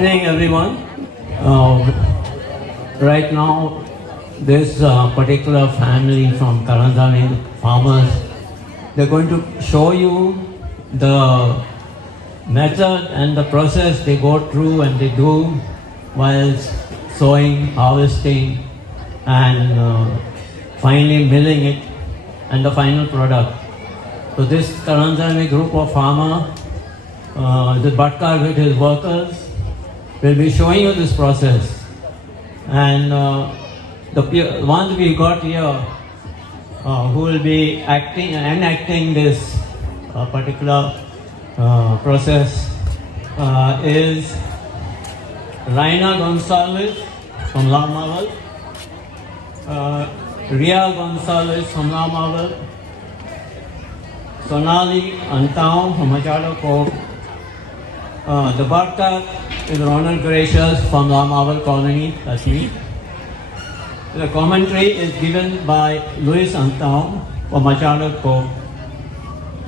evening, everyone. Right now, this particular family from Karanjani farmers, they're going to show you the method and the process they go through and they do while sowing, harvesting, and finally milling it, and the final product. So this Karanjani group of farmer, the Bhatkar with his workers, will be showing you this process. And the ones we got here who will be enacting this particular process is Raina Gonzalez from Lamaval, Ria Gonzalez from Lamaval, Sonali Antao from Machado Cove. The Bhatkar is Ronald Gracious from Lamaval Colony, that's me. The commentary is given by Luis Antao from Machado Cove.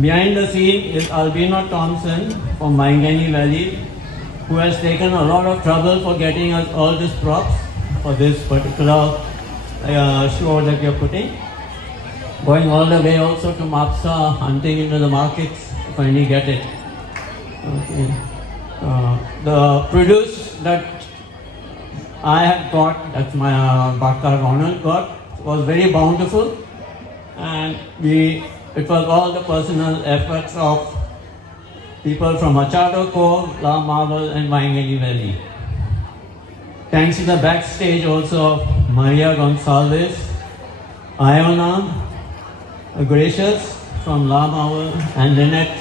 Behind the scene is Albino Thompson from Maingani Valley, who has taken a lot of trouble for getting us all these props for this particular show that we are putting. Going all the way also to Mapsa, hunting into the markets to finally get it. Okay. The produce that I have got, that's my Bhatkar Ronald got, was very bountiful, and it was all the personal efforts of people from Machado Cove, Lamaval and Maingani Valley. Thanks to the backstage also of Maria Gonzalez, Iona Gracious from Lamaval and Lynette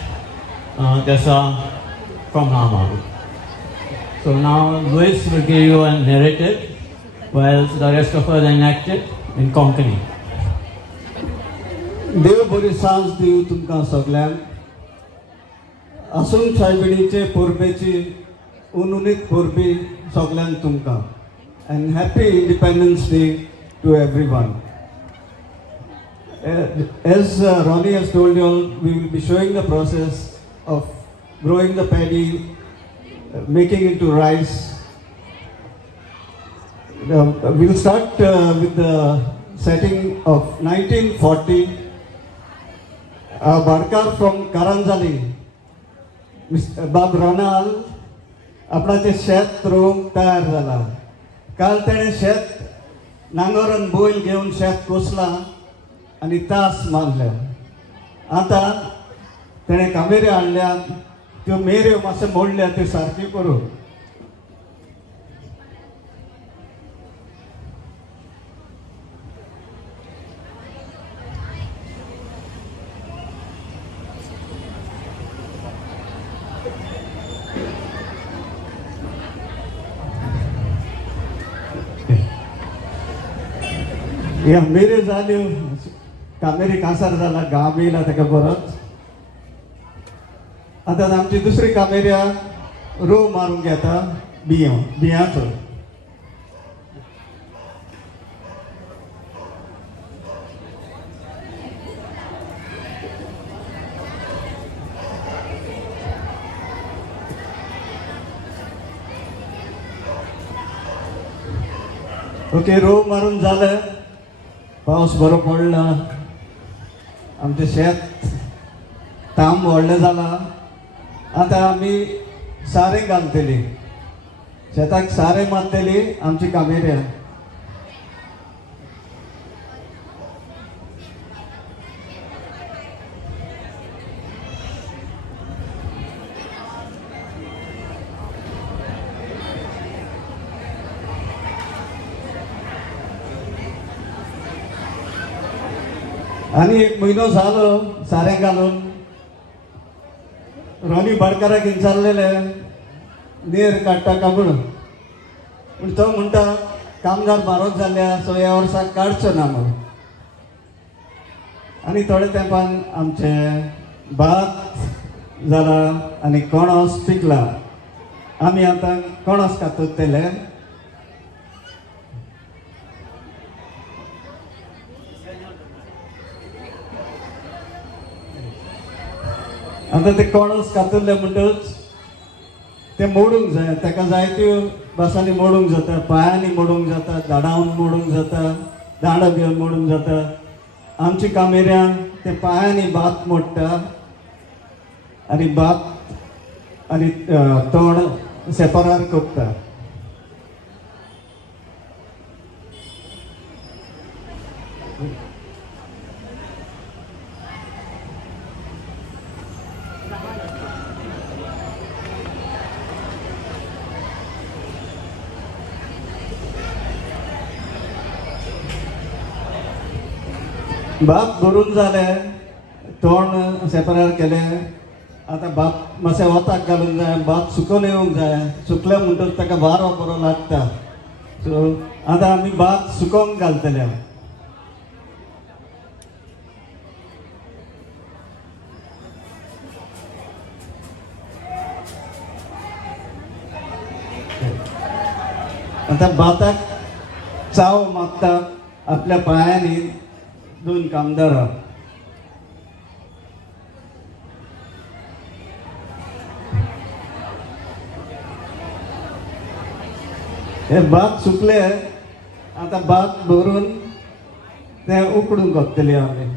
Dessa from Lamaval. So now Luis will give you a narrative while the rest of us enact it in Konkani. देव बरी सांज दिव तुमकां सगळ्यांक. आसून सायबिणीचे पोरबेची उनुनीत पोरबी सगळ्यांक तुमकां. And happy Independence Day to everyone. As Ronnie has told you all, we will be showing the process of growing the paddy, making it to rice. We will start with the setting of 1940. Bhatkar from Karanjali, Bab Ronald, आपणाचें शेत रोवंक तयार जाला. काल तेणें शेत नांगोरून बैल घेवन शेत कोसलां आनी तास मारल्या. आतां तेणें कामेऱ्यो हाडल्या, त्यो मेऱ्यो मातशें मोडल्या, त्यो सारक्यो करूं. या मेरे जाल्यो, कामेरी कांसार जाला, घाम येयला ताका बरोच. आतां आमची दुसरी कामेऱ्या रोव मारूंक घेता बियांचो. ओके, रोव मारून जालें. पावस बरो पडला. आमचें शेत तांब व्हडलें जालां. आतां आमी सारें घालतलीं, शेताक सारें मारतलीं आमची कामेऱ्या. आनी एक म्हयनो जालो सारें घालून. रॉनी भाटकाराक विचारलेले नेर काडटा काय म्हणून, पूण तो म्हणटा कामगार म्हारग जाल्ल्या सो ह्या वर्साक काडचो ना म्हणून. आनी थोड्या तेंपान आमचें भात जालां आनी कोणोस पिकला. आमी आतां कोणोस कातरतले. आता ते कोणस कातरले म्हणटच ते मोडूंक जाय. ताका जायत्यो भासांनी मोडूंक जाता, पांयांनी मोडूंक जाता, दांडावन मोडूंक जाता, दांडो घेवन मोडूंक जाता. आमची कामेऱ्यां ते पांयांनी भात मोडटा आनी भात आनी तोंड सेपरार कोत्ता. भात भरून जाले, तोंड सेपरेट केलें. आतां भात मातशें वताक घालूंक जाय, भात सुकोवन येवंक जाय. सुकले म्हणटच ताका वारो बरो लागता. सो आतां आमी भात सुकोवंक घालतले. आतां भाताक चाव मागता आपल्या पांयांनी 2 कामदारां. हे भात सुकले. आतां भात भरून ते उकडूंक घातले आमी.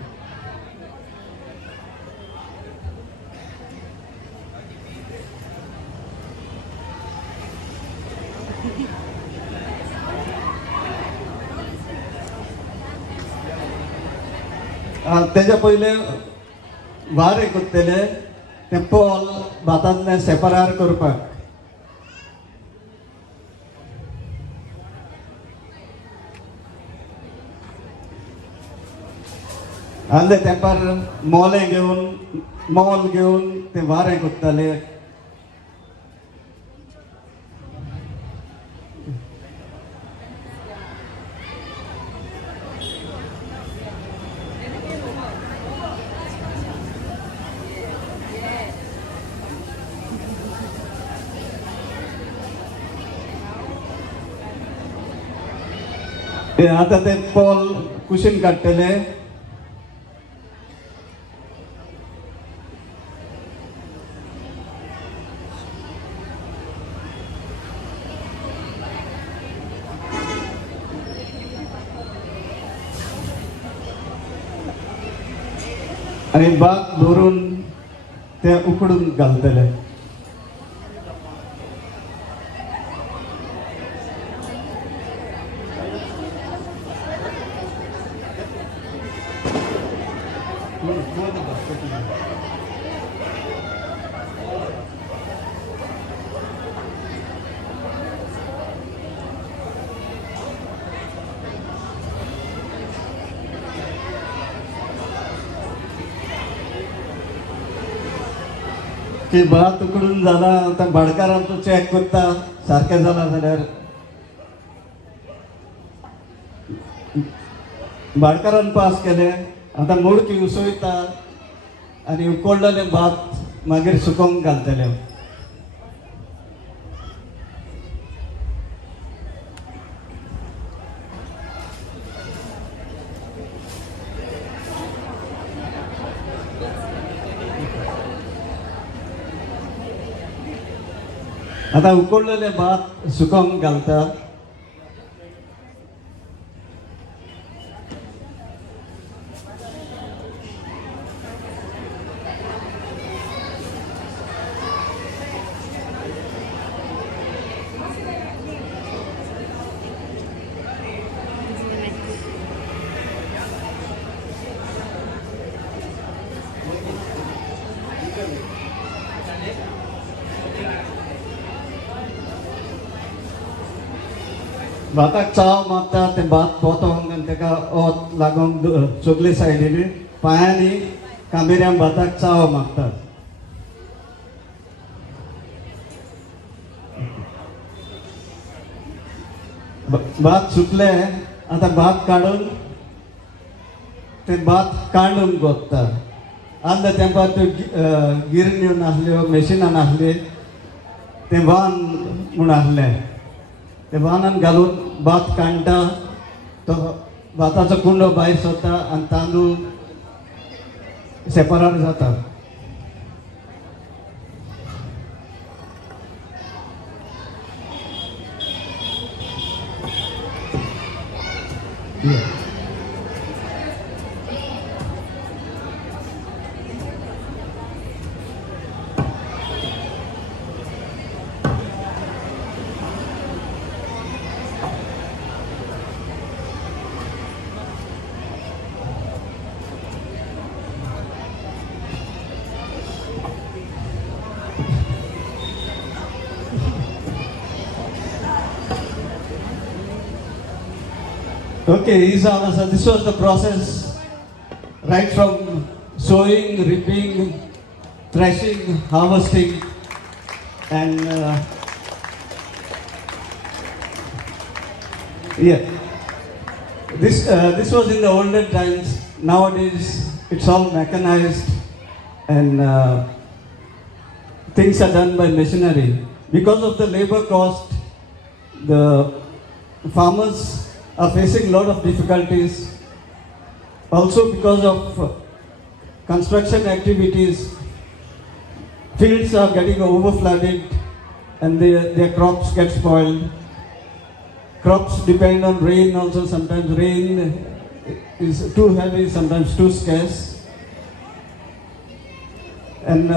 तेच्या पयले वारे कोत्तले ते पोल भातांतले सेपरार करपाक. आदले तेंपार मोल घेवन ते वारें कोत्ताले. आतां ते पोल कुशीन काडटले. आणि भात भरून ते उकडून घालतले. की भात उकडून जाला. आतां भाटकारांचो चॅक करता सारकें जाला जाल्यार. भाटकारान पास केले. आतां मुडकी उसळटा आनी उकडलेले भात मागीर सुकोवंक घालतले. आतां उकडलेले भात सुकोवंक घालता. भाताक चाव मागता. ते भात पोतोंक आनी ताका ओत लागूंक सगले सायडीनी पांयांनी कामेऱ्यान भाताक चाव मागतात. भात सुकले. आतां भात काडून ते भात कांडून गोत्ता. आदल्या तेंपार त्यो गिरण्यो नासल्यो, मेशिनां नासलीं. ते वान म्हूण आहले. ते वानान घालून भात काडटा. तो भाताचो कुंडो भायर सरता आनी तांदूळ सेपरेट जाता. Yeah. Okay, so this was the process right from sowing, reaping, threshing, harvesting, and yeah. This was in the olden times. Nowadays, it's all mechanized, and things are done by machinery. Because of the labor cost, the farmers are facing a lot of difficulties. Also because of construction activities, fields are getting overflooded and their crops get spoiled. Crops depend on rain also. Sometimes rain is too heavy, sometimes too scarce. And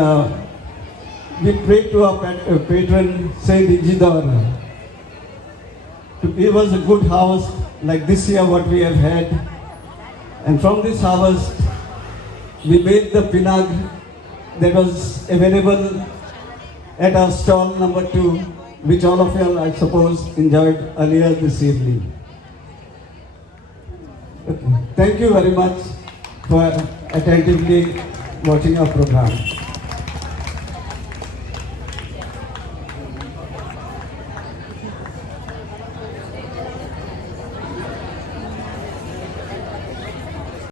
we pray to our patron Saint Isidore to give us a good harvest like this year what we have had. And from this harvest, we made the pinag that was available at our stall number 2, which all of you, I suppose, enjoyed earlier this evening. Okay. Thank you very much for attentively watching our program.